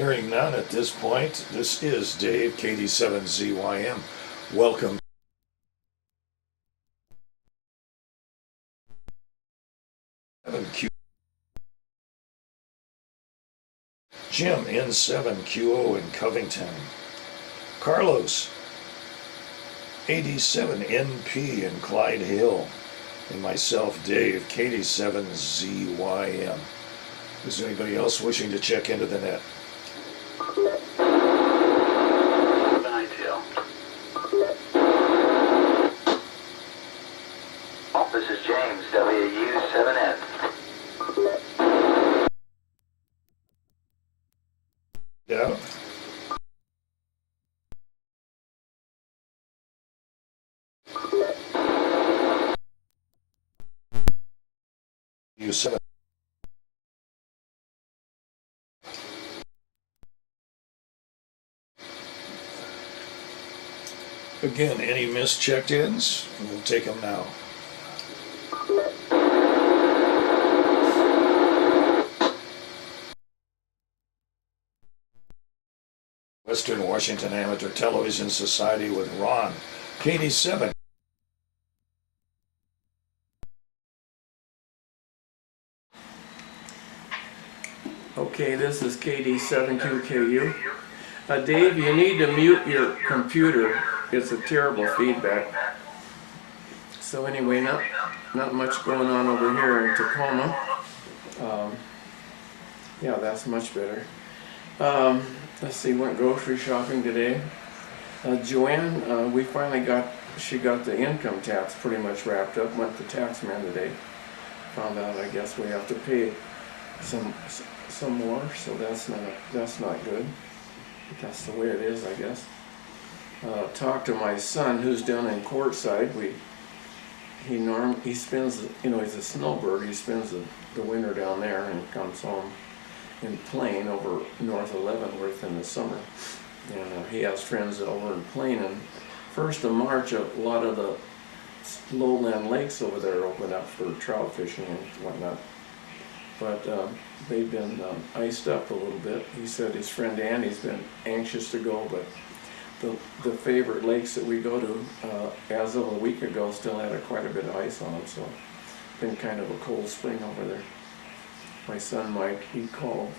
Hearing none at this point, this is Dave, KD7ZYM. Welcome. Jim, N7QO in Covington. Carlos, 87NP in Clyde Hill. And myself, Dave, KD7ZYM. Is there anybody else wishing to check into the net? This is James, WW7ATS. Yeah. W7. Again, any missed checked-ins? We'll take them now. Western Washington Amateur Television Society with Ron, KD7. Okay, this is KD7QKU. Dave, you need to mute your computer. It's a terrible feedback. So anyway, not much going on over here in Tacoma. Yeah, that's much better. Let's see, went grocery shopping today. Joanne, she got the income tax pretty much wrapped up. Went to tax man today. Found out I guess we have to pay some more, so that's not good. But that's the way it is, I guess. Talked to my son who's down in Quartzside. He spends, he's a snowbird. He spends the winter down there and comes home in Plain over north of Leavenworth in the summer. And he has friends over in Plain. And 1st of March, a lot of the lowland lakes over there open up for trout fishing and whatnot. But they've been iced up a little bit. He said his friend Andy's been anxious to go, but the favorite lakes that we go to, as of a week ago, still had quite a bit of ice on them, so been kind of a cold spring over there. My son Mike, he called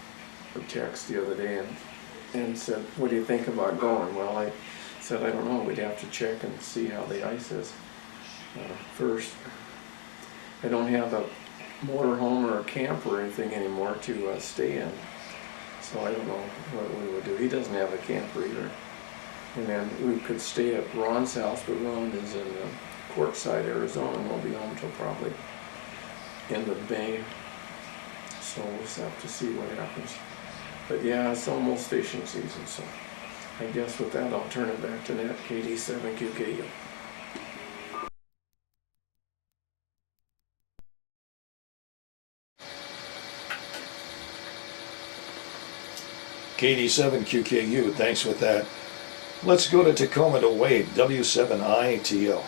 or text the other day and said, "What do you think about going?" Well, I said, "I don't know. We'd have to check and see how the ice is first." I don't have a motorhome or a camp or anything anymore to stay in, so I don't know what we would do. He doesn't have a camper either. And then we could stay at Ron's house, but Ron is in Quartzside, Arizona, and won't be home till probably end of May. So we'll just have to see what happens. But yeah, it's almost fishing season, so I guess with that I'll turn it back to net, KD7QKU. KD7QKU, thanks with that. Let's go to Tacoma to Wade, W7ITL.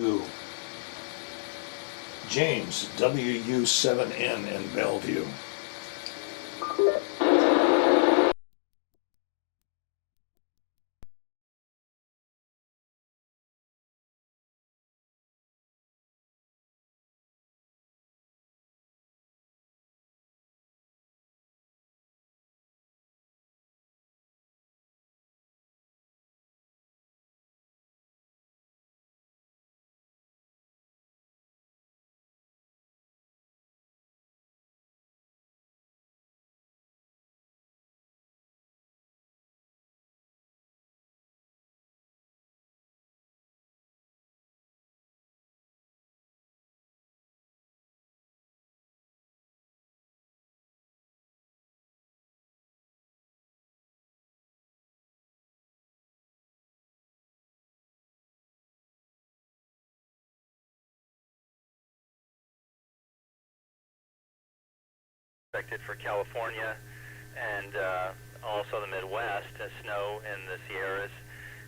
to James, WU7N in Bellevue. Expected for California and also the Midwest. Snow in the Sierras.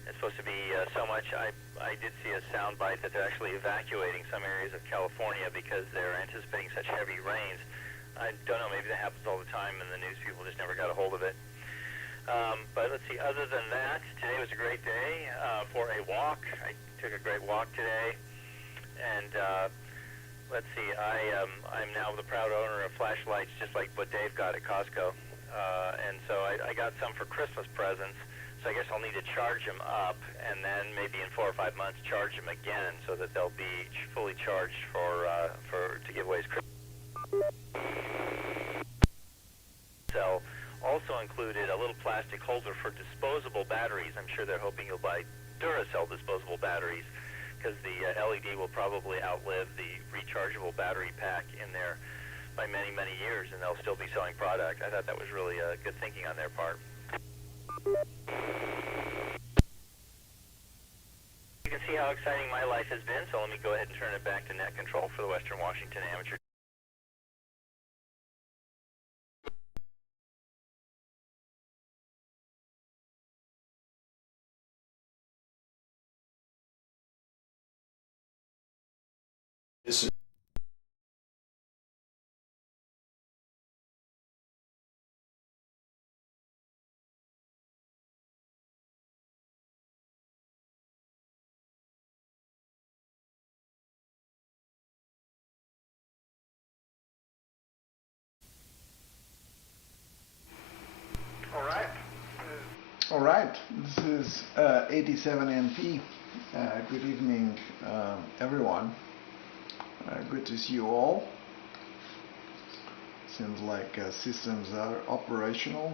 It's supposed to be so much. I did see a sound bite that they're actually evacuating some areas of California because they're anticipating such heavy rains. I don't know, maybe that happens all the time and the news people just never got a hold of it. But let's see, other than that, today was a great day for a walk. I took a great walk today, and let's see, I'm now the proud owner of flashlights just like what Dave got at Costco. And so I got some for Christmas presents, so I guess I'll need to charge them up, and then maybe in 4 or 5 months charge them again so that they'll be fully charged to give away as Christmas. So also included a little plastic holder for disposable batteries. I'm sure they're hoping you'll buy Duracell disposable batteries, because the LED will probably outlive the rechargeable battery pack in there by many, many years, and they'll still be selling product. I thought that was really good thinking on their part. You can see how exciting my life has been, so let me go ahead and turn it back to net control for the Western Washington Amateur. This is All right, this is 87NP. Good evening, everyone. Good to see you all. Seems like systems are operational.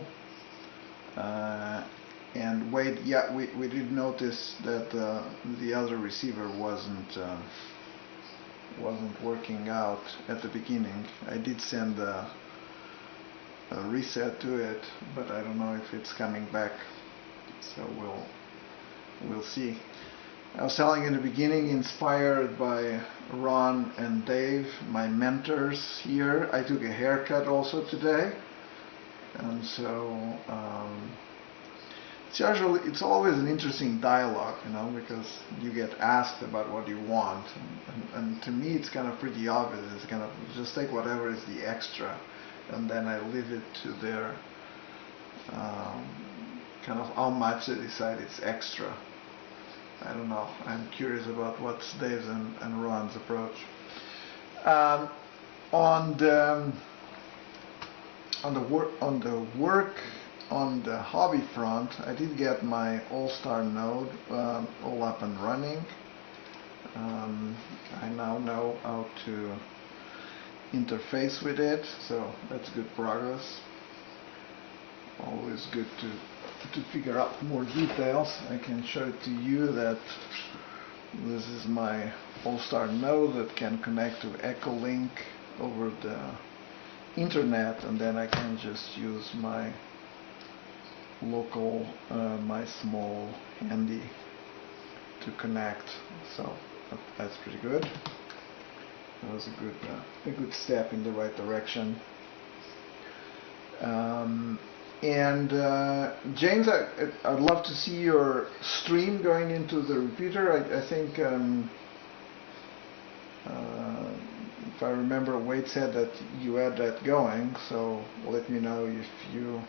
And wait, yeah, we did notice that the other receiver wasn't working out at the beginning. I did send a reset to it, but I don't know if it's coming back. So we'll see. I was telling in the beginning, inspired by Ron and Dave, my mentors here. I took a haircut also today, and so it's always an interesting dialogue, you know, because you get asked about what you want, and to me it's kind of pretty obvious. It's kind of just take whatever is the extra, and then I leave it to their kind of how much they decide it's extra. I don't know. I'm curious about what's Dave's and Ron's approach. On the work on the hobby front, I did get my All-Star node all up and running. I now know how to interface with it, so that's good progress. Always good to figure out more details. I can show it to you that this is my All-Star node that can connect to Echolink over the internet, and then I can just use my local, my small handy to connect. So that's pretty good. That was a good step in the right direction. And James, I'd love to see your stream going into the repeater. I think If I remember, Wade said that you had that going, so let me know if you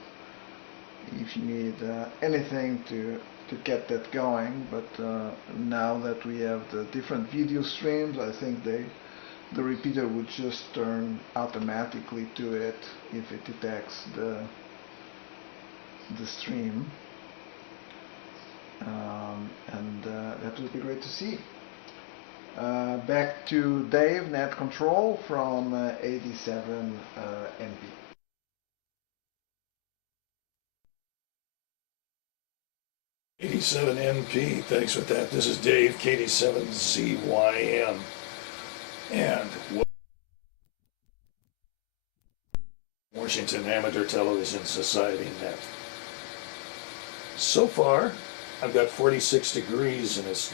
need anything to get that going. But now that we have the different video streams, I think the repeater would just turn automatically to it if it detects the stream, and that would be great to see. Back to Dave, net control from 87 MP. '87 MP, thanks for that. This is Dave, KD7ZYM, and Washington Amateur Television Society Net. So far, I've got 46 degrees and it's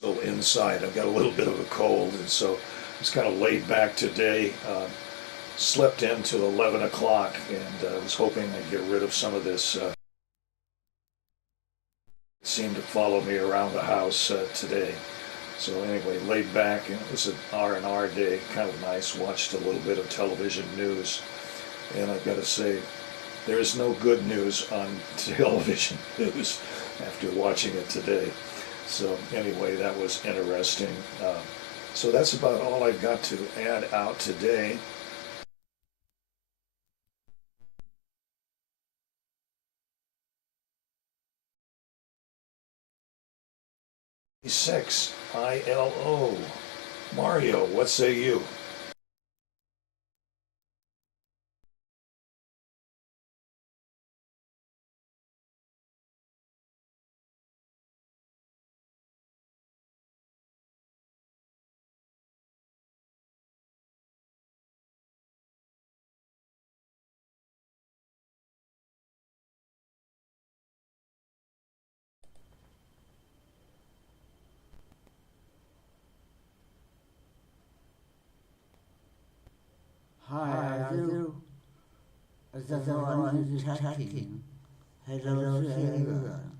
drizzle inside. I've got a little bit of a cold, and so it's kind of laid back today. Slept in till 11 o'clock, and was hoping I'd get rid of some of this. Seemed to follow me around the house today. So anyway, laid back, and it was an R&R day, kind of nice. Watched a little bit of television news, and I've got to say, there is no good news on television news after watching it today. So anyway, that was interesting. So that's about all I've got to add out today. Six ILO. Mario, what say you? Hi, are you? Is that the one who's checking? Hello to everyone.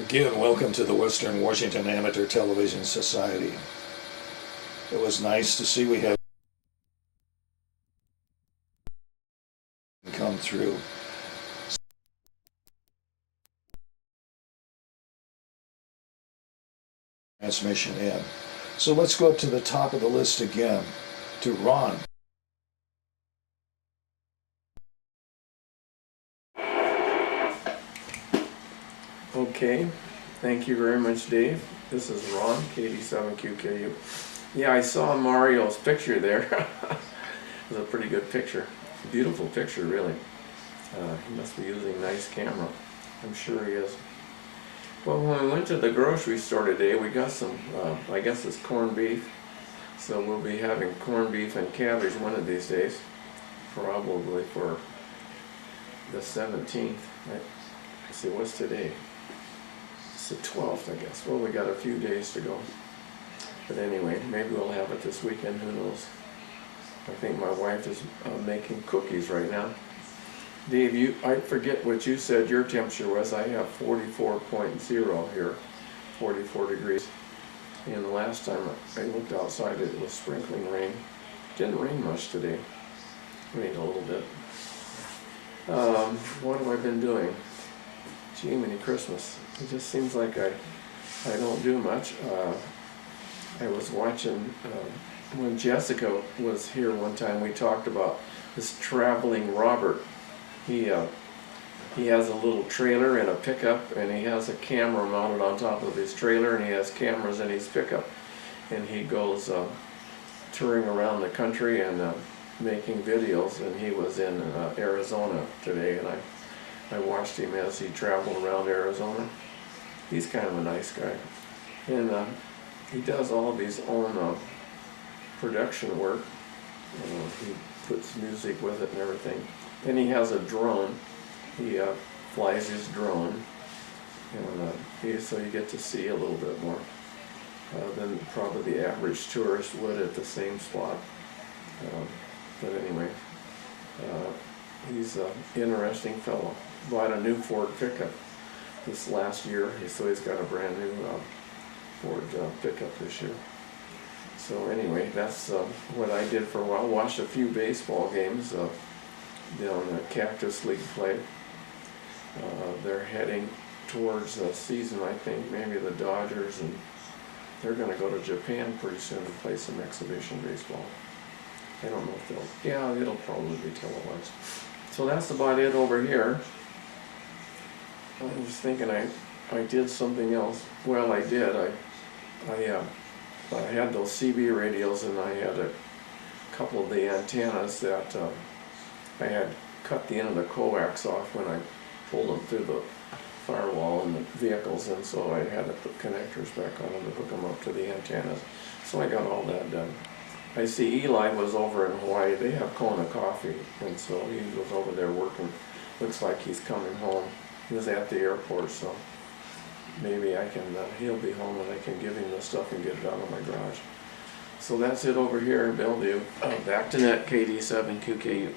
Again, welcome to the Western Washington Amateur Television Society. It was nice to see we have come through. Transmission in. So let's go up to the top of the list again to Ron. Okay, thank you very much, Dave. This is Ron, KD7QKU. Yeah, I saw Mario's picture there. It was a pretty good picture. Beautiful picture, really. He must be using a nice camera. I'm sure he is. Well, when we went to the grocery store today, we got some, I guess it's corned beef. So we'll be having corned beef and cabbage one of these days, probably for the 17th. Let's see, what's today? It's the 12th, I guess. Well, we got a few days to go. But anyway, maybe we'll have it this weekend, who knows. I think my wife is making cookies right now. Dave, I forget what you said your temperature was. I have 44.0 here, 44 degrees. And the last time I looked outside, it was sprinkling rain. Didn't rain much today. Rained a little bit. What have I been doing? Gee, many Christmas. It just seems like I don't do much. I was watching, when Jessica was here one time, we talked about this traveling Robert. He has a little trailer and a pickup, and he has a camera mounted on top of his trailer, and he has cameras in his pickup. And he goes touring around the country and making videos, and he was in Arizona today, and I watched him as he traveled around Arizona. He's kind of a nice guy. And he does all of his own production work. He puts music with it and everything. And he has a drone. He flies his drone, and so you get to see a little bit more than probably the average tourist would at the same spot. But anyway, he's an interesting fellow. Bought a new Ford pickup this last year, so he's got a brand new Ford pickup this year. So anyway, that's what I did for a while. Watched a few baseball games down the Cactus League play. They're heading towards the season, I think, maybe the Dodgers, and they're going to go to Japan pretty soon and play some exhibition baseball. I don't know if it'll probably be televised. So that's about it over here. I was thinking I did something else. Well, I did. I had those CB radios, and I had a couple of the antennas that I had cut the end of the coax off when I pulled them through the firewall in the vehicles, and so I had to put connectors back on them to hook them up to the antennas. So I got all that done. I see Eli was over in Hawaii. They have Kona coffee, and so he was over there working. Looks like he's coming home. He was at the airport, so maybe he'll be home and I can give him the stuff and get it out of my garage. So that's it over here in Bellevue. Back to net, KD7QKU.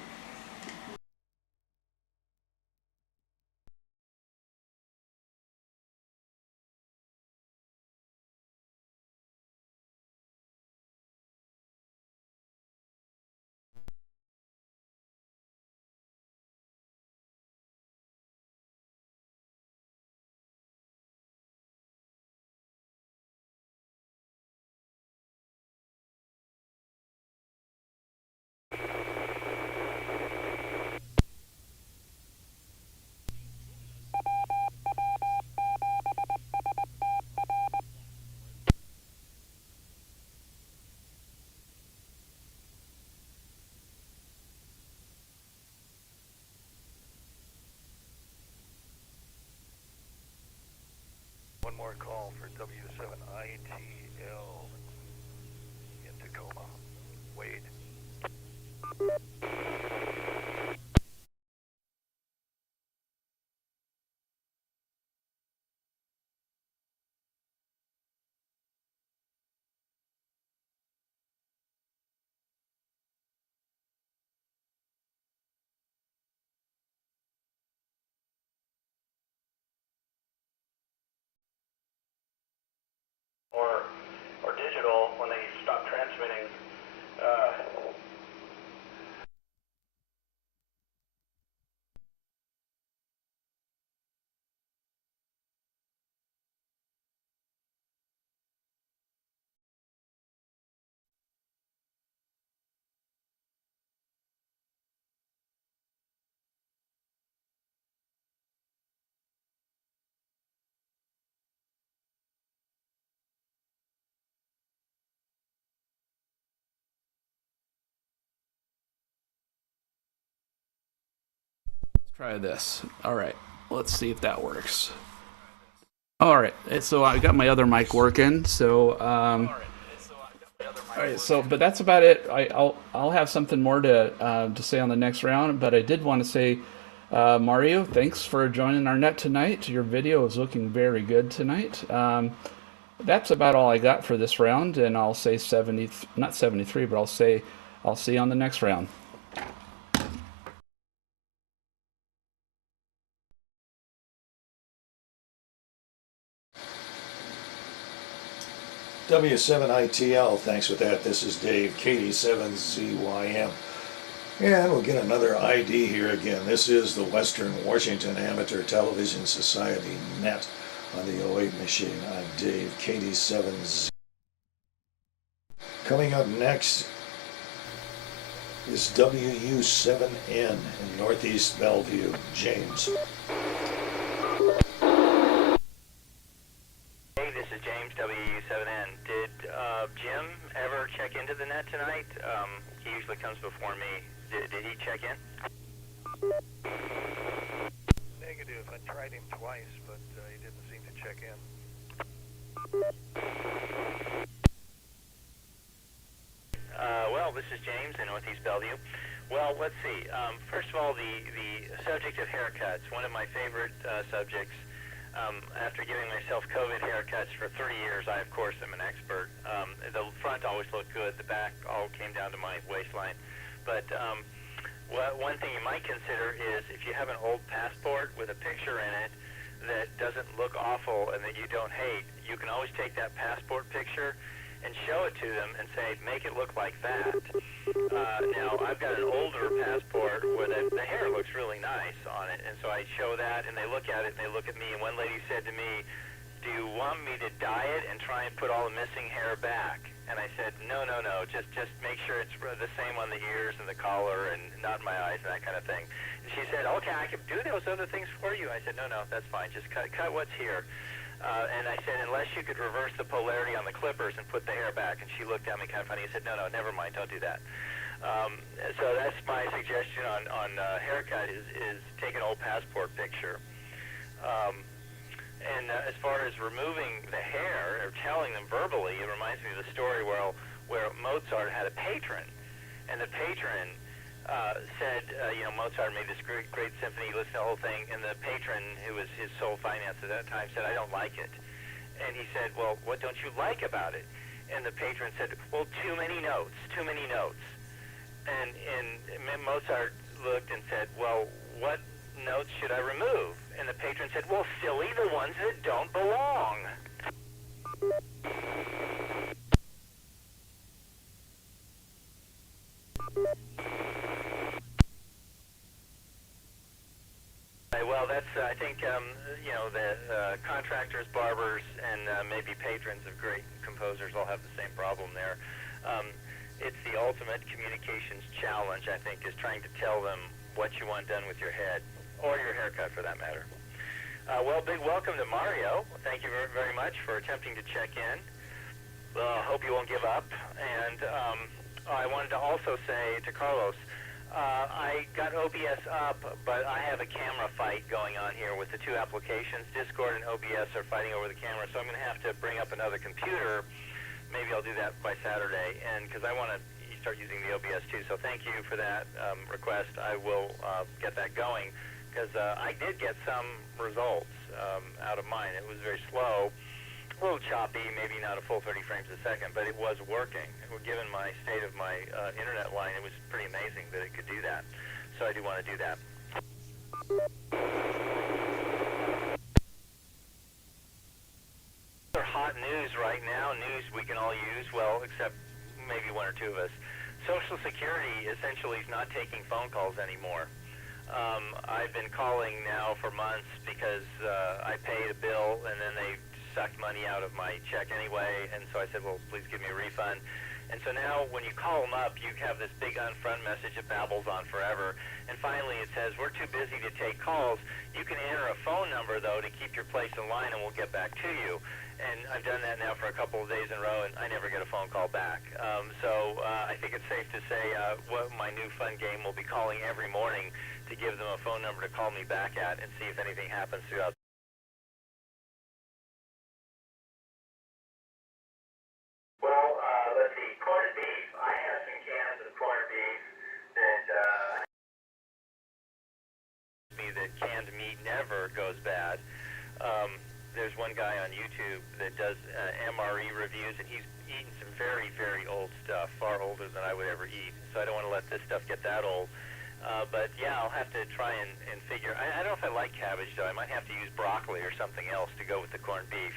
One more call for W7ATS in Tacoma. Wade. Or digital when they stop transmitting. Try this. All right, let's see if that works. All right, so I got my other mic working. So, all right. So, but that's about it. I'll have something more to say on the next round. But I did want to say, Mario, thanks for joining our net tonight. Your video is looking very good tonight. That's about all I got for this round, and I'll say 70, not 73, but I'll see you on the next round. W7ITL, thanks for that. This is Dave, KD7ZYM. And we'll get another ID here again. This is the Western Washington Amateur Television Society net on the 08 machine. I'm Dave, KD7Z. Coming up next is WU7N in Northeast Bellevue. James. Hey, this is James, WU7N. Did Jim ever check into the net tonight? He usually comes before me. Did he check in? Negative. I tried him twice, but he didn't seem to check in. Well, this is James in Northeast Bellevue. Well, let's see. First of all, the subject of haircuts, one of my favorite subjects. After giving myself COVID haircuts for 3 years, I, of course, am an expert. The front always looked good. The back all came down to my waistline. But one thing you might consider is if you have an old passport with a picture in it that doesn't look awful and that you don't hate, you can always take that passport picture and show it to them and say, make it look like that. Now, I've got an older passport where the hair looks really nice on it, and so I show that, and they look at it, and they look at me, and one lady said to me, do you want me to dye it and try and put all the missing hair back? And I said, no, just make sure it's the same on the ears and the collar and not in my eyes and that kind of thing. And she said, okay, I can do those other things for you. I said, no, that's fine, just cut what's here. And I said, unless you could reverse the polarity on the clippers and put the hair back. And she looked at me kind of funny and said, no, never mind, don't do that. So that's my suggestion on haircut is take an old passport picture. And as far as removing the hair or telling them verbally, it reminds me of the story where Mozart had a patron. And the patron said, Mozart made this great symphony, he listened to the whole thing, and the patron, who was his sole finance at that time, said, I don't like it. And he said, well, what don't you like about it? And the patron said, well, too many notes. And Mozart looked and said, well, what notes should I remove? And the patron said, well, silly, the ones that don't belong. Well, that's, I think, the contractors, barbers, and maybe patrons of great composers all have the same problem there. It's the ultimate communications challenge, I think, is trying to tell them what you want done with your head, or your haircut for that matter. Well, big welcome to Mario. Thank you very, very much for attempting to check in. Hope you won't give up. And I wanted to also say to Carlos, I got OBS up, but I have a camera fight going on here with the two applications. Discord and OBS are fighting over the camera, so I'm going to have to bring up another computer. Maybe I'll do that by Saturday, and because I want to start using the OBS too. So thank you for that request. I will get that going, because I did get some results out of mine. It was very slow, a little choppy, maybe not a full 30 frames a second, but it was working. Given my state of my internet line, it was pretty amazing that it could do that. So I do want to do that. Hot news right now, news we can all use, well, except maybe one or two of us. Social Security essentially is not taking phone calls anymore. I've been calling now for months because I paid a bill and then they sucked money out of my check anyway, and so I said, well, please give me a refund. And so now when you call them up, you have this big unfriend message that babbles on forever. And finally it says, we're too busy to take calls. You can enter a phone number, though, to keep your place in line, and we'll get back to you. And I've done that now for a couple of days in a row, and I never get a phone call back. So I think it's safe to say what my new fun game will be calling every morning to give them a phone number to call me back at and see if anything happens throughout. Well, let's see, corned beef. I have some cans of corned beef that me There's one guy on YouTube that does MRE reviews, and he's eaten some very, very old stuff, far older than I would ever eat. So I don't want to let this stuff get that old. But yeah, I'll have to try and figure. I don't know if I like cabbage, though. I might have to use broccoli or something else to go with the corned beef.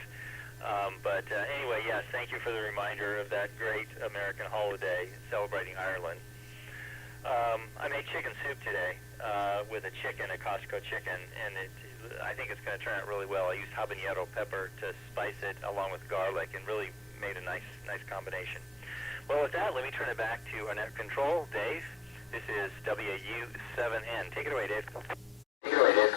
But anyway, yes, thank you for the reminder of that great American holiday celebrating Ireland. I made chicken soup today with a Costco chicken, and I think it's going to turn out really well. I used habanero pepper to spice it along with garlic, and really made a nice combination. Well, with that, let me turn it back to our net control, Dave. This is WW7N. Take it away, Dave. Take it away, Dave.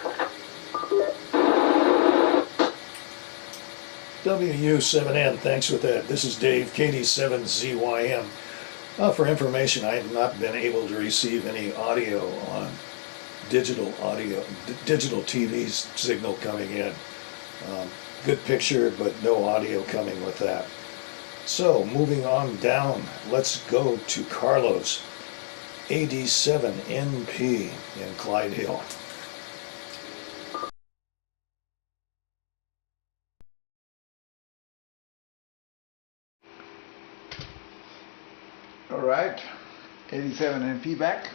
WU7N, thanks with that. This is Dave, KD7ZYM. For information, I have not been able to receive any audio on digital TV signal coming in. Good picture, but no audio coming with that. So, moving on down, let's go to Carlos, AD7NP in Clyde Hill. All right, 87 MP back.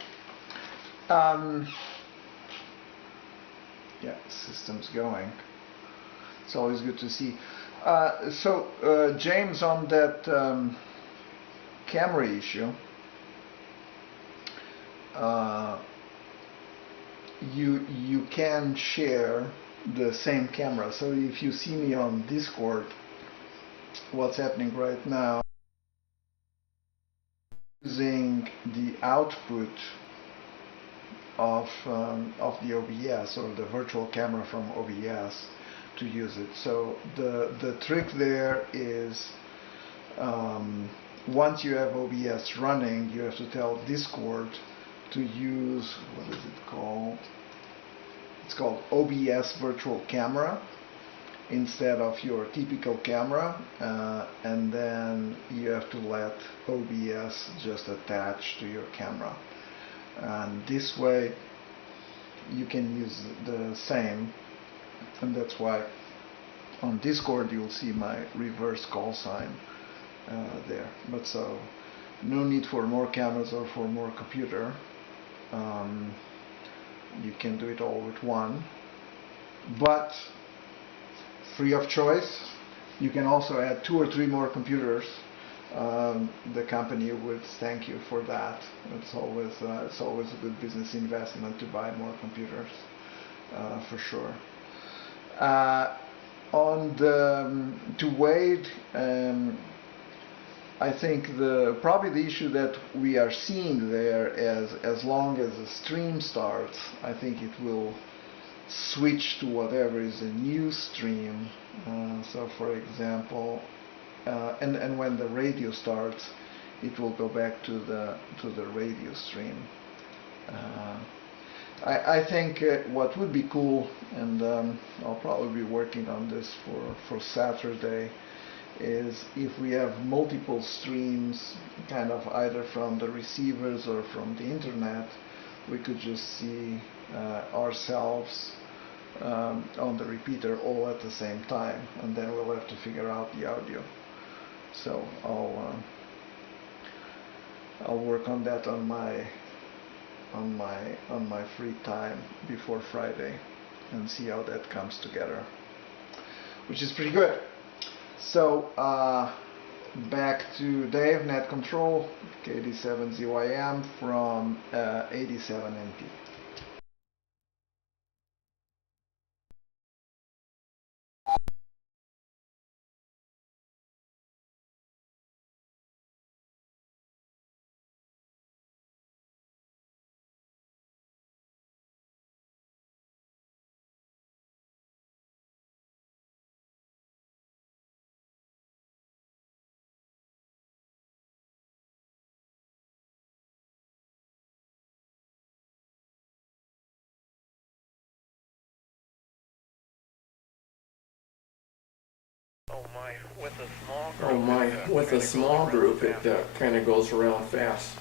Yeah, system's going. It's always good to see. James, on that camera issue, you can share the same camera. So if you see me on Discord, what's happening right now, using the output of the OBS, or the virtual camera from OBS, to use it. So the trick there is, once you have OBS running, you have to tell Discord to use, what is it called? It's called OBS virtual camera instead of your typical camera, and then you have to let OBS just attach to your camera, and this way you can use the same. And that's why on Discord you'll see my reverse call sign there. But so, no need for more cameras or for more computer. You can do it all with one, but free of choice. You can also add 2 or 3 more computers. The company would thank you for that. It's always a good business investment to buy more computers, for sure. On the to Wade, I think probably the issue that we are seeing there is, as long as the stream starts, I think it will switch to whatever is a new stream. So for example, and when the radio starts, it will go back to the radio stream. I think what would be cool, and I'll probably be working on this for Saturday, is if we have multiple streams, kind of either from the receivers or from the internet, we could just see ourselves on the repeater all at the same time, and then we'll have to figure out the audio. So I'll work on that on my free time before Friday and see how that comes together, which is pretty good. So back to Dave, Net Control, KD7ZYM from 87NP. Oh my, with a small group. Oh my, with a small group, it kind of goes around fast.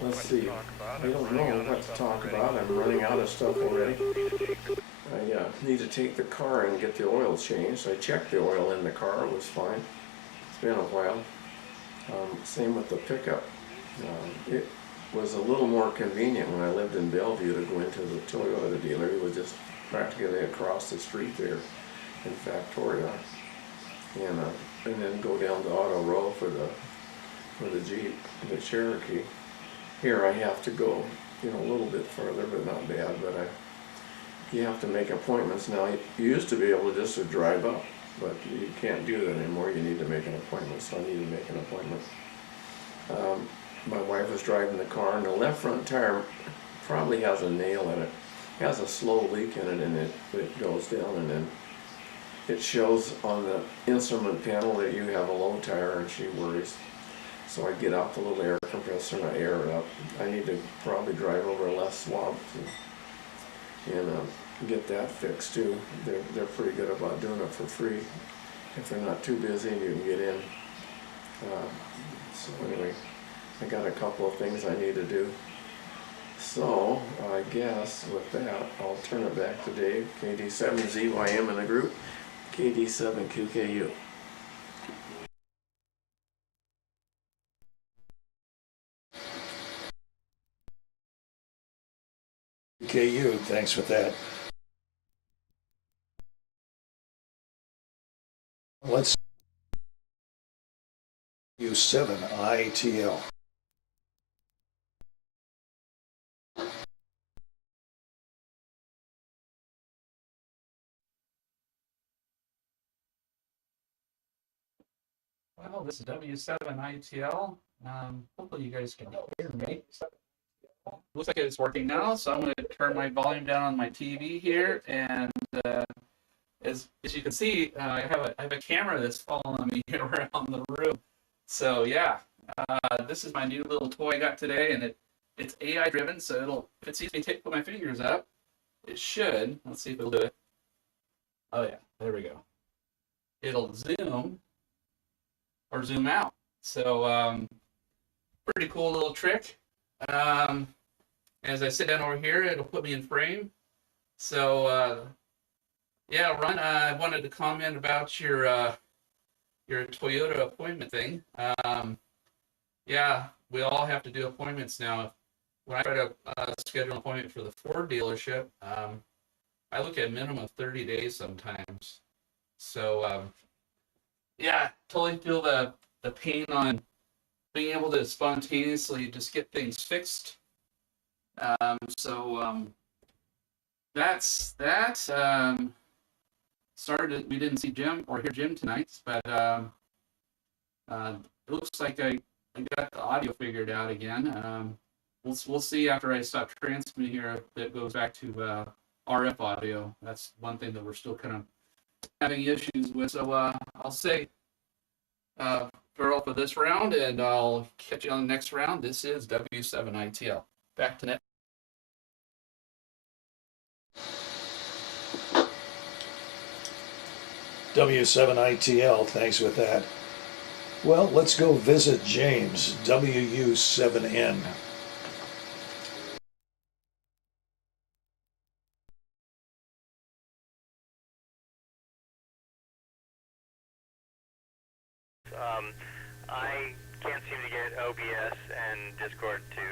Let's see. We don't know what to talk about. I'm running out of stuff already. need to take the car and get the oil changed. I checked the oil in the car, it was fine. It's been a while. Same with the pickup. It was a little more convenient when I lived in Bellevue to go into the Toyota dealer. It was just practically across the street there in Factoria, and then go down to Auto Row for the Jeep, the Cherokee. Here I have to go, a little bit further, but not bad. But you have to make appointments now. You used to be able to just drive up, but you can't do that anymore. You need to make an appointment, so I need to make an appointment. My wife was driving the car, and the left front tire probably has a nail in it. It has a slow leak in it, and it goes down, and then it shows on the instrument panel that you have a low tire, and she worries. So I get out the little air compressor and I air it up. I need to probably drive over a less swab and get that fixed too. They're pretty good about doing it for free if they're not too busy and you can get in. So anyway, I got a couple of things I need to do. So I guess with that, I'll turn it back to Dave. KD7ZYM in the group, KD7QKU. KU, thanks for that. Let's use 7ITL. Well, this is W7ITL. Hopefully you guys can hear me. Looks like it's working now, so I'm going to turn my volume down on my TV here, and as you can see, I have a camera that's following me around the room. So yeah, this is my new little toy I got today, and it's AI driven, so if it sees me put my fingers up, it should. Let's see if it'll do it. Oh yeah, there we go. It'll zoom or zoom out. So pretty cool little trick. As I sit down over here, it'll put me in frame. So yeah, Ron, I wanted to comment about your Toyota appointment thing. Yeah, we all have to do appointments now. When I try to schedule an appointment for the Ford dealership, I look at a minimum of 30 days sometimes. So yeah, totally feel the pain on being able to spontaneously just get things fixed. So that's that. Sorry we didn't see Jim or hear Jim tonight, but it looks like I got the audio figured out again. We'll see after I stop transmitting here if it goes back to RF audio. That's one thing that we're still kind of having issues with. So I'll say farewell for this round, and I'll catch you on the next round. This is W7ITL. Back to net. W7ITL, thanks with that. Well, let's go visit James, WU7N. I can't seem to get OBS and Discord to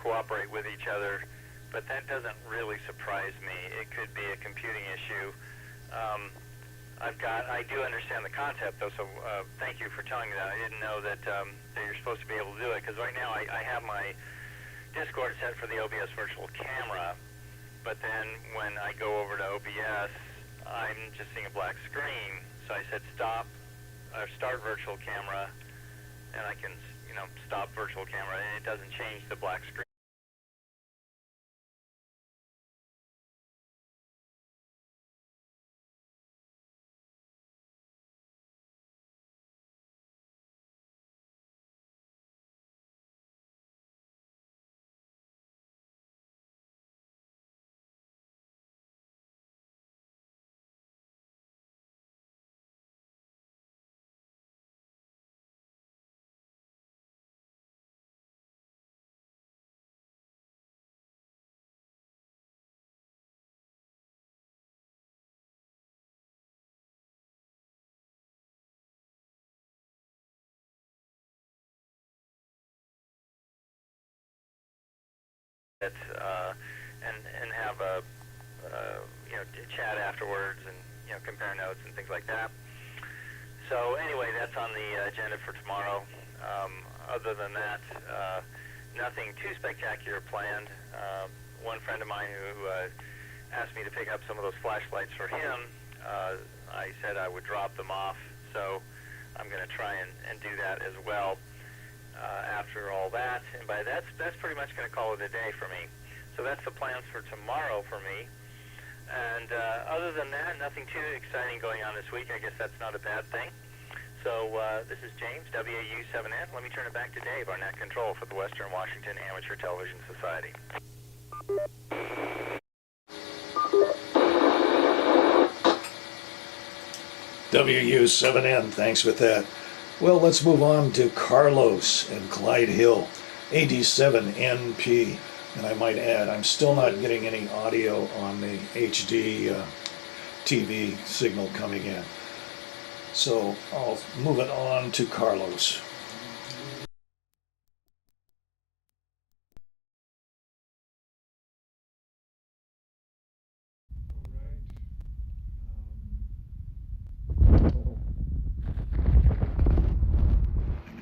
cooperate with each other, but that doesn't really surprise me. It could be a computing issue. I do understand the concept though, so thank you for telling me that. I didn't know that you're supposed to be able to do it, because right now I have my Discord set for the OBS virtual camera, but then when I go over to OBS, I'm just seeing a black screen. So I said start virtual camera, and I can, stop virtual camera, and it doesn't change the black screen. it, and have a chat afterwards and compare notes and things like that. So anyway, that's on the agenda for tomorrow. Other than that, nothing too spectacular planned. One friend of mine who asked me to pick up some of those flashlights for him, I said I would drop them off, so I'm going to try and do that as well after all that. And by that's pretty much going to call it a day for me. So that's the plans for tomorrow for me. And other than that, nothing too exciting going on this week. I guess that's not a bad thing. So this is James, WW7ATS. Let me turn it back to Dave, our net control for the Western Washington Amateur Television Society. WU7N, thanks with that. Well, let's move on to Carlos and Clyde Hill, 87NP. And I might add, I'm still not getting any audio on the HD TV signal coming in. So I'll move it on to Carlos.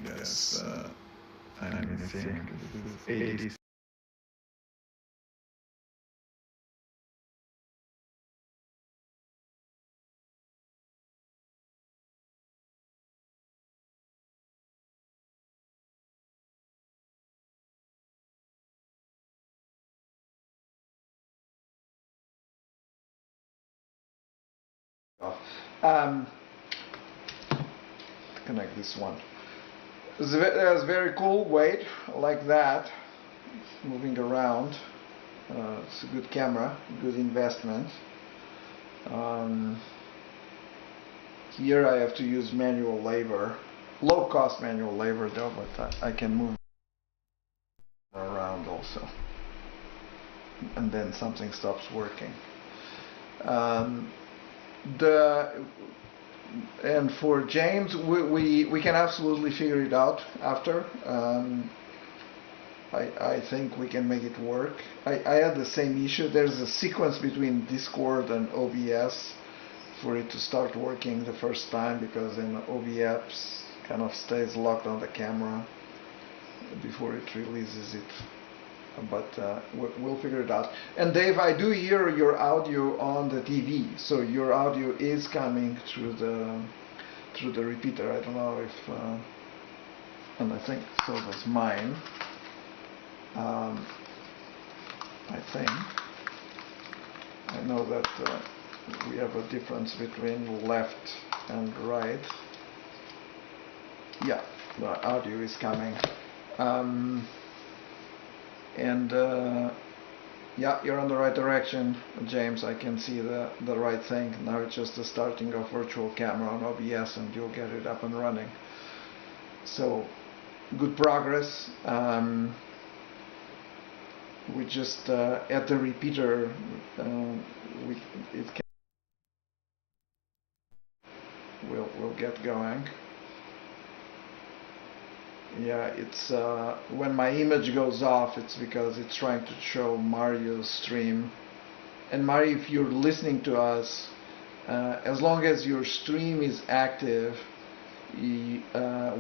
Yes, I'm missing 80. Connect this one. There's very cool weight like that. It's moving around. It's a good camera, good investment. Here I have to use manual labor, low cost manual labor though, but I can move around also. And then something stops working. And for James, we can absolutely figure it out after. I think we can make it work. I had the same issue. There's a sequence between Discord and OBS for it to start working the first time, because then OBS kind of stays locked on the camera before it releases it. But we'll figure it out. And Dave, I do hear your audio on the TV, so your audio is coming through the repeater. I don't know if, and I think so does mine. I think I know that we have a difference between left and right. Yeah, the audio is coming. Yeah, you're on the right direction, James. I can see the right thing. Now it's just the starting of virtual camera on OBS and you'll get it up and running. So, good progress. We just, at the repeater, we'll get going. Yeah, it's when my image goes off, it's because it's trying to show Mario's stream. And Mario, if you're listening to us, as long as your stream is active,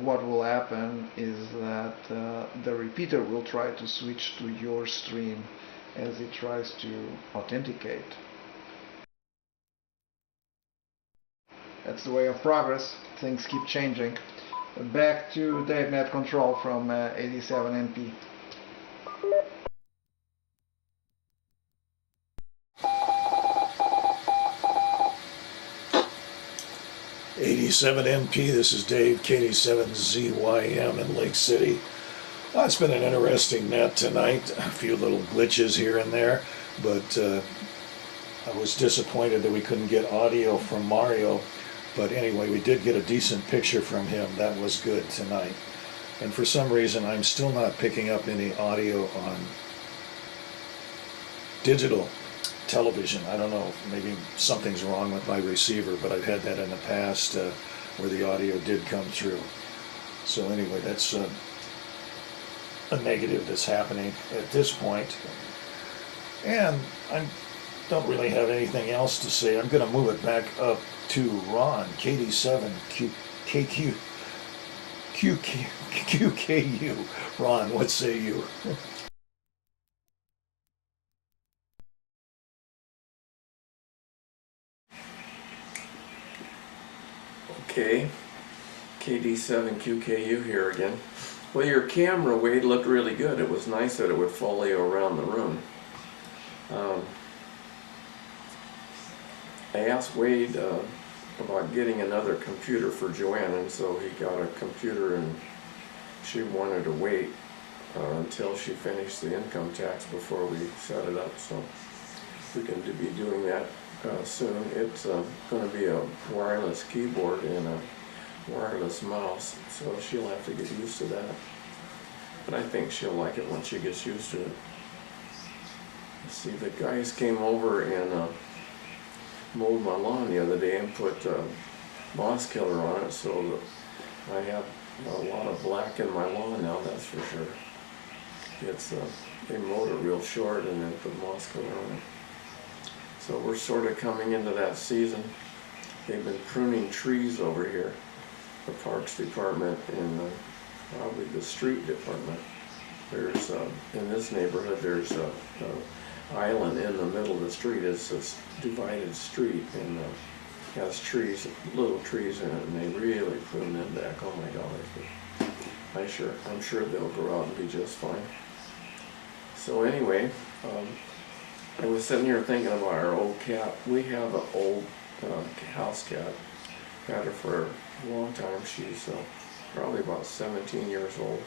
what will happen is that the repeater will try to switch to your stream as it tries to authenticate. That's the way of progress. Things keep changing. Back to Dave Net Control from 87NP. '87NP, this is Dave, KD7ZYM in Lake City. Well, it's been an interesting net tonight. A few little glitches here and there, but I was disappointed that we couldn't get audio from Mario. But anyway, we did get a decent picture from him. That was good tonight. And for some reason, I'm still not picking up any audio on digital television. I don't know, maybe something's wrong with my receiver, but I've had that in the past where the audio did come through. So anyway, that's a negative that's happening at this point. And I don't really have anything else to say. I'm going to move it back up to Ron, KD7, KQ, QKU. Ron, what say you? Okay, KD7QKU here again. Well, your camera, Wade, looked really good. It was nice that it would follow you around the room. I asked Wade about getting another computer for Joanne, and so he got a computer, and she wanted to wait until she finished the income tax before we set it up, so we can be doing that soon. It's going to be a wireless keyboard and a wireless mouse, so she'll have to get used to that. But I think she'll like it once she gets used to it. Let's see, the guys came over and mowed my lawn the other day and put moss killer on it, so I have a lot of black in my lawn now, that's for sure. It's they mowed it real short and then put moss killer on it. So we're sort of coming into that season. They've been pruning trees over here, the Parks Department and probably the street department. There's in this neighborhood there's a island in the middle of the street. It's a divided street and has trees, little trees in it, and they really prune them back. Oh my gosh! I'm sure they'll grow out and be just fine. So anyway, I was sitting here thinking about our old cat. We have an old house cat. Had her for a long time. She's probably about 17 years old.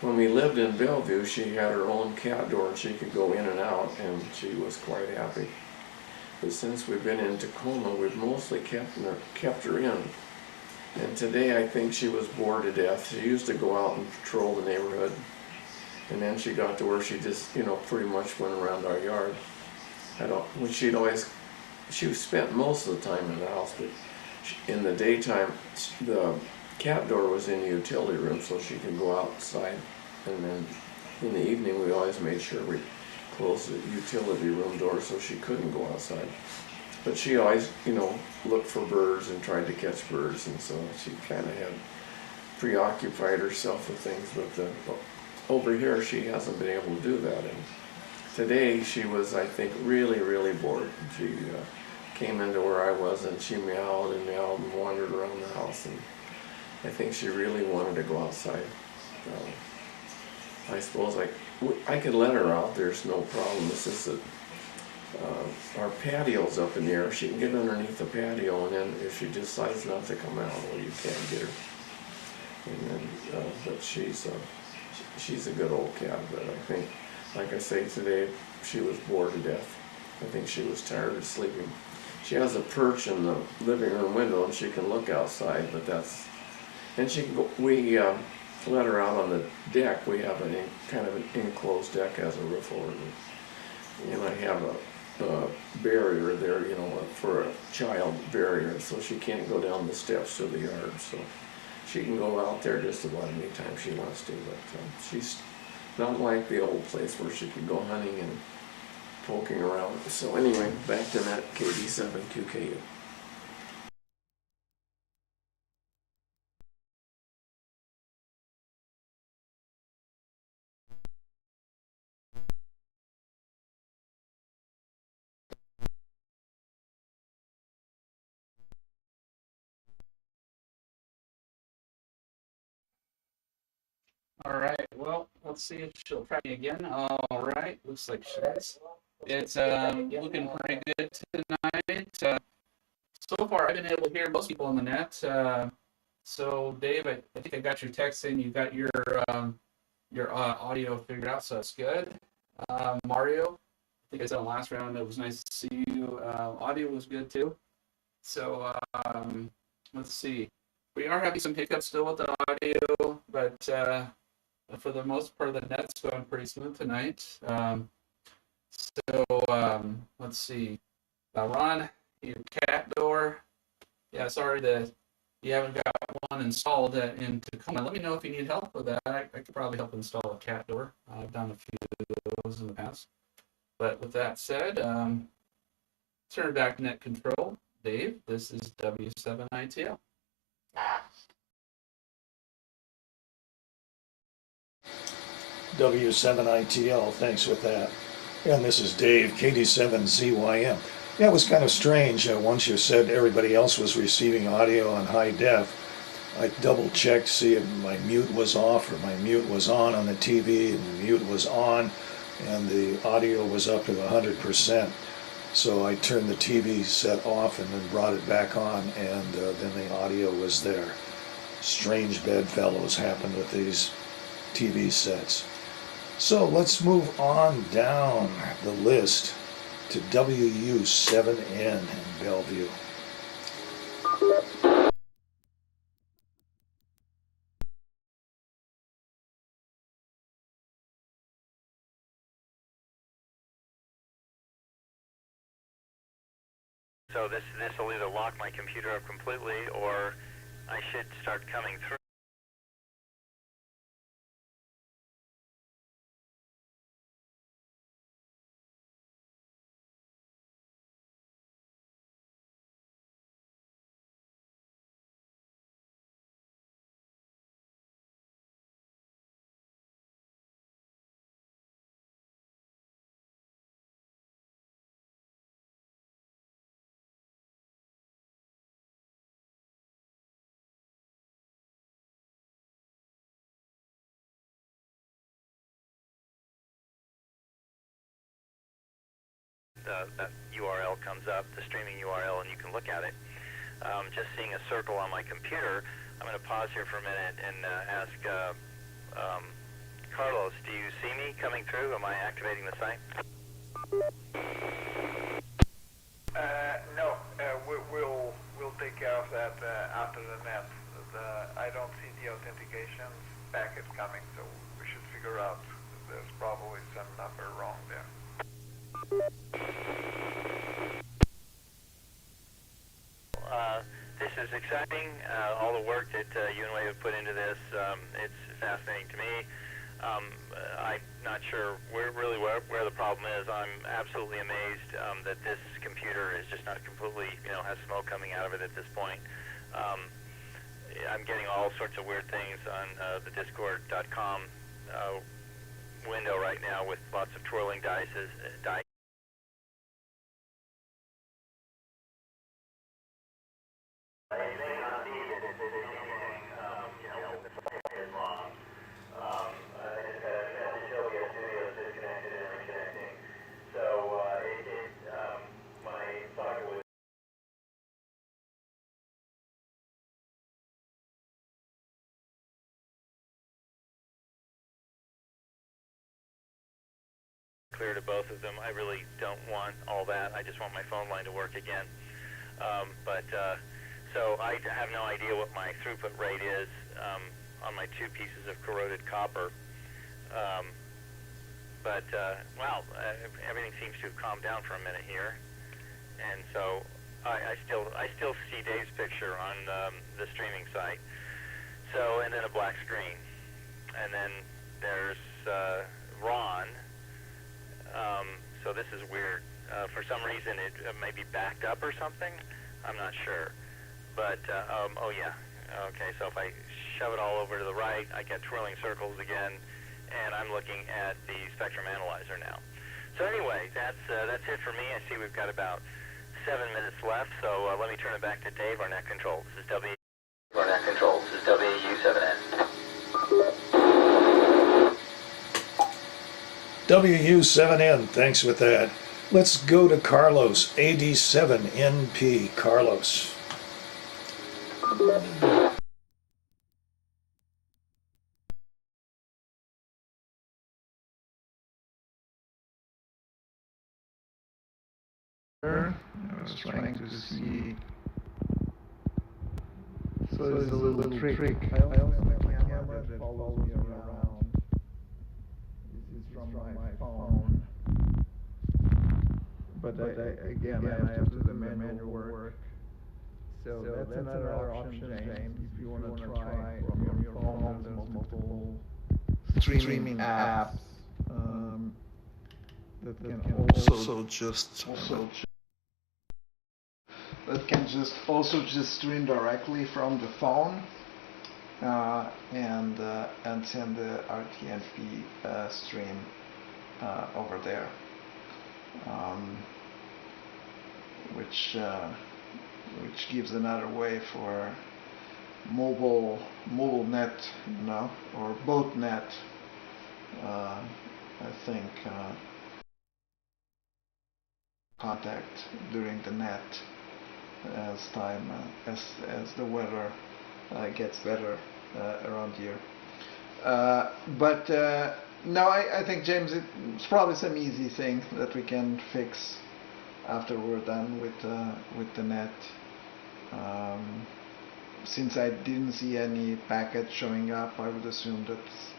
When we lived in Bellevue, she had her own cat door and she could go in and out, and she was quite happy. But since we've been in Tacoma, we've mostly kept her in. And today I think she was bored to death. She used to go out and patrol the neighborhood, and then she got to where she just, pretty much went around our yard. She spent most of the time in the house, but in the daytime, the cat door was in the utility room, so she could go outside. And then in the evening, we always made sure we closed the utility room door so she couldn't go outside. But she always, looked for birds and tried to catch birds, and so she kind of had preoccupied herself with things. But over here, she hasn't been able to do that. And today, she was, I think, really, really bored. She came into where I was, and she meowed and wandered around the house, and I think she really wanted to go outside. I suppose I could let her out, there's no problem. It's just that our patio's up in the air. She can get underneath the patio, and then if she decides not to come out, well, you can't get her. And then, but she's a good old cat, but I think, like I say, today she was bored to death. I think she was tired of sleeping. She has a perch in the living room window, and she can look outside, but and she can go, we let her out on the deck. We have kind of an enclosed deck, has a roof over it. And I have a barrier there, for a child barrier, so she can't go down the steps to the yard. So she can go out there just about any time she wants to, but she's not like the old place where she could go hunting and poking around. So anyway, back to that KD7QKU. All right. Well, let's see if she'll try me again. All right. Looks like she is. It's looking pretty good tonight. So far, I've been able to hear most people on the net. So, Dave, I think I got your text in. You got your audio figured out, so that's good. Mario, I think I said in the last round, it was nice to see you. Audio was good too. So, let's see. We are having some hiccups still with the audio, but for the most part, the net's going pretty smooth tonight. Let's see. Ron, your cat door. Yeah, sorry, you haven't got one installed in Tacoma, let me know if you need help with that. I could probably help install a cat door. I've done a few of those in the past. But with that said, turn it back to net control. Dave, this is W7ITL. W7ITL, thanks with that. And this is Dave, KD7ZYM. Yeah, it was kind of strange. Once you said everybody else was receiving audio on high def, I double checked, see if my mute was off or my mute was on the TV, and the mute was on, and the audio was up to 100%. So I turned the TV set off and then brought it back on, and then the audio was there. Strange bedfellows happen with these TV sets. So let's move on down the list to WU7N in Bellevue. So this will either lock my computer up completely, or I should start coming through. That URL comes up, the streaming URL, and you can look at it. Just seeing a circle on my computer, I'm going to pause here for a minute and ask Carlos, do you see me coming through? Am I activating the site? No, we'll take care of that after the net. I don't see the authentication packet coming, so we should figure out there's probably some number wrong there. This is exciting. All the work that you and Wade have put into this, it's fascinating to me. I'm not sure where the problem is. I'm absolutely amazed that this computer is just not completely, has smoke coming out of it at this point. I'm getting all sorts of weird things on the Discord.com window right now with lots of twirling dice. Clear to both of them. I really don't want all that. I just want my phone line to work again. So I have no idea what my throughput rate is on my two pieces of corroded copper. Everything seems to have calmed down for a minute here, and so I still see Dave's picture on the streaming site. So, and then a black screen, and then there's Ron. So this is weird. For some reason, it may be backed up or something. I'm not sure. But, oh yeah. Okay, so if I shove it all over to the right, I get twirling circles again, and I'm looking at the spectrum analyzer now. So anyway, that's it for me. I see we've got about 7 minutes left, so let me turn it back to Dave, our net control. This is WU7N. WU7N, thanks with that. Let's go to Carlos, AD7NP. Carlos. I was trying to see. So there's a little trick. I only have my camera that follows me around. This is from my phone. But again, I have to do the manual work. So that's another option, James, if you want to try from your phone. There's multiple streaming apps that can also just stream directly from the phone and send the RTMP stream over there, which gives another way for mobile net, or boat net. I think contact during the net as the weather gets better around here. But no, I think, James, it's probably some easy thing that we can fix after we're done with the net. Since I didn't see any packet showing up, I would assume that's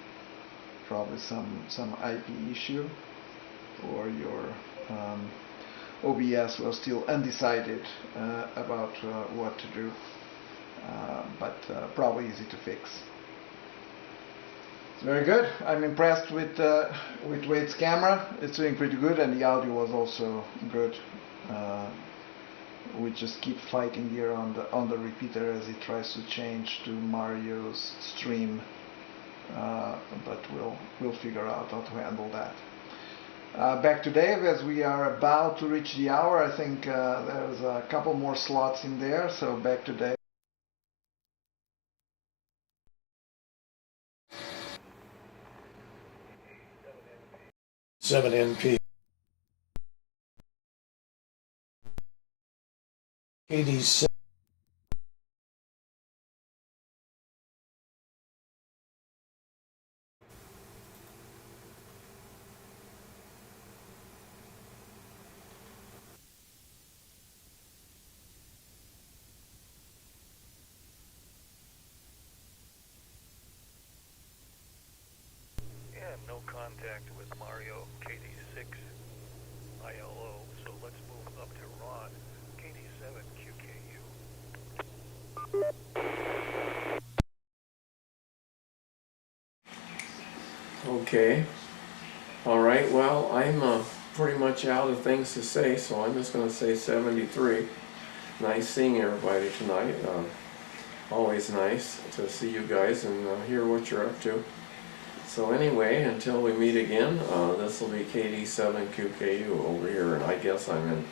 probably some IP issue, or your OBS was still undecided about what to do, but probably easy to fix. Very good. I'm impressed with Wade's camera. It's doing pretty good, and the audio was also good. We just keep fighting here on the repeater as he tries to change to Mario's stream, but we'll figure out how to handle that. Back to Dave, as we are about to reach the hour. I think there's a couple more slots in there, so back to Dave. WW7NP. KD7. Yeah, no contact with Mario KD6 ILO, so let's move up to Ron KD7 QKU. Okay. All right. Well, I'm pretty much out of things to say, so I'm just going to say 73. Nice seeing everybody tonight. Always nice to see you guys and hear what you're up to. So anyway, until we meet again, this will be KD7QKU over here, and I guess I'm in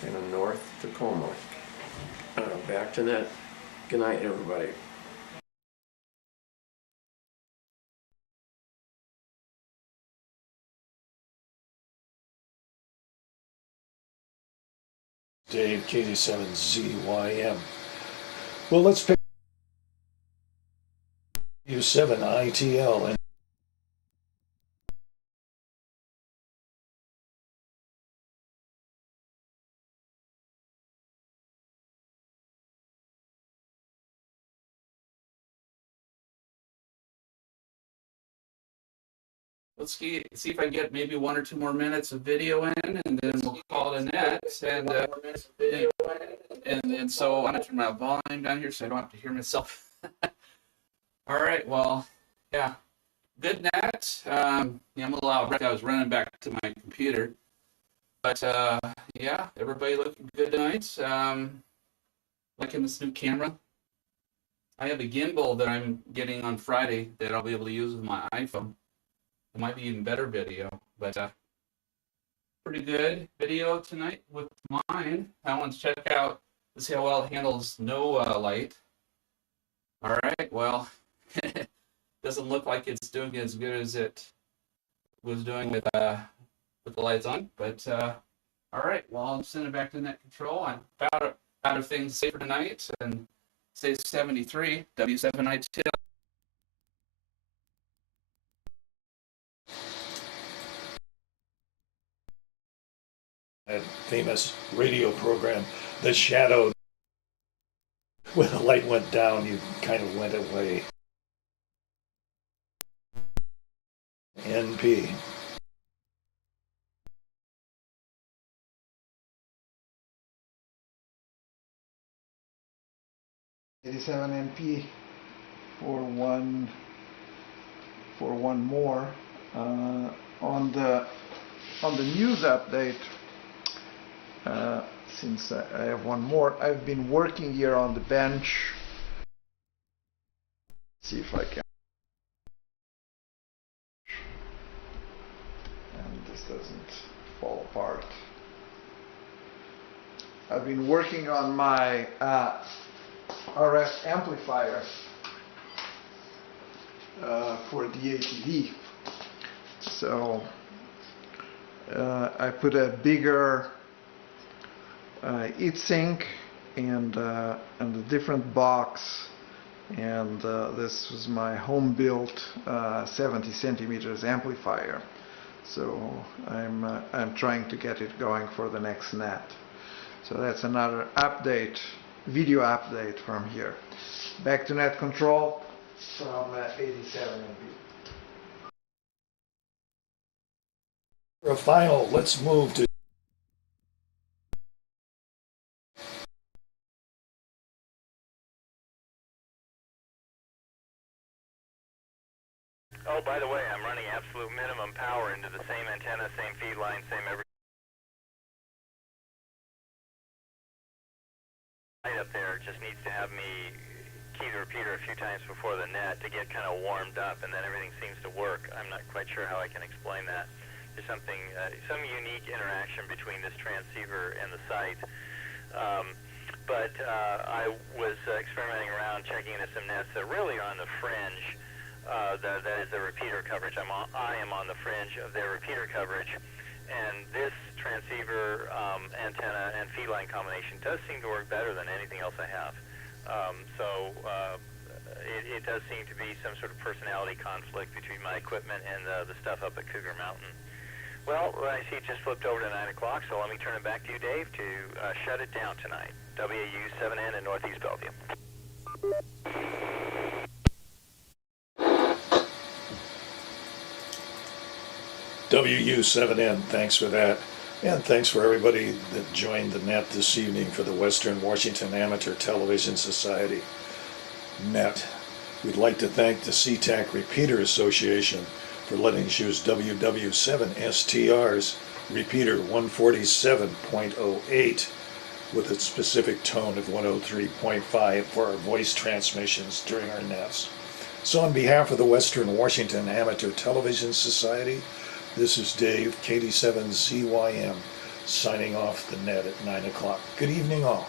kind of North Tacoma. Back to that. Good night, everybody. Dave, KD7ZYM. Well, let's pick WW7ITL. And Let's see if I can get maybe 1 or 2 more minutes of video in, and then we'll call it a net. And so I'm going to turn my volume down here so I don't have to hear myself. All right, well, yeah, good net. I'm a little out of breath. I was running back to my computer. But, yeah, everybody looking good tonight. Liking this new camera. I have a gimbal that I'm getting on Friday that I'll be able to use with my iPhone. It might be even better video, but pretty good video tonight with mine. I want to check out to see how well it handles no light. All right, well, doesn't look like it's doing as good as it was doing with the lights on, but all right, well, I'm sending it back to net control. I'm out of things to say for tonight, and say 73 W7ITL. that famous radio program, The Shadow. When the light went down, you kind of went away. NP. 87NP for one more. On the news update, since I have one more, I've been working here on the bench. Let's see if I can. And this doesn't fall apart. I've been working on my RF amplifier for the ATV. So I put a bigger heatsink and a different box, and this was my home-built 70 centimeters amplifier. So I'm trying to get it going for the next net. So that's another update, video update from here. Back to net control from 87NP. For a final, let's move to Oh, by the way, I'm running absolute minimum power into the same antenna, same feed line, same everything. Up there just needs to have me key the repeater a few times before the net to get kind of warmed up, and then everything seems to work. I'm not quite sure how I can explain that. There's something, some unique interaction between this transceiver and the site. But I was experimenting around, checking into some nets that really are on the fringe. That is the repeater coverage. I am on the fringe of their repeater coverage. And this transceiver, antenna, and feed line combination does seem to work better than anything else I have. It does seem to be some sort of personality conflict between my equipment and the stuff up at Cougar Mountain. Well, I see it just flipped over to 9 o'clock, so let me turn it back to you, Dave, to shut it down tonight. WW7N in Northeast Bellevue. WU7N, thanks for that. And thanks for everybody that joined the net this evening for the Western Washington Amateur Television Society net. We'd like to thank the SeaTac Repeater Association for letting us use WW7STR's repeater 147.08 with its specific tone of 103.5 for our voice transmissions during our nets. So on behalf of the Western Washington Amateur Television Society, this is Dave, KD7ZYM, signing off the net at 9 o'clock. Good evening all.